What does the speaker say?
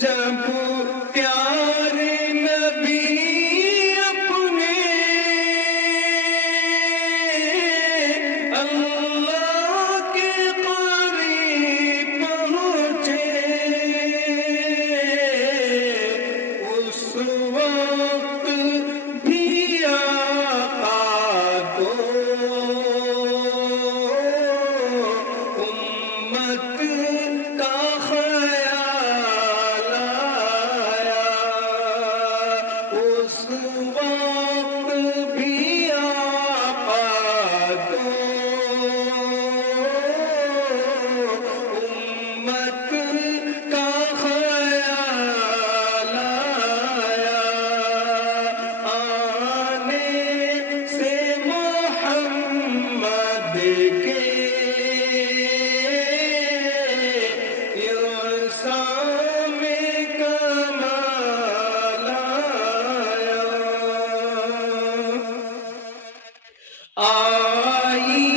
جب پیارے نبی اپنے اللہ کے قریب پہنچے، اس وقت بھی آقا کو امت کا خیال آیا، اس وقت بھی آقا کو امت کا خیال آیا، آنے سے محمد کے آئی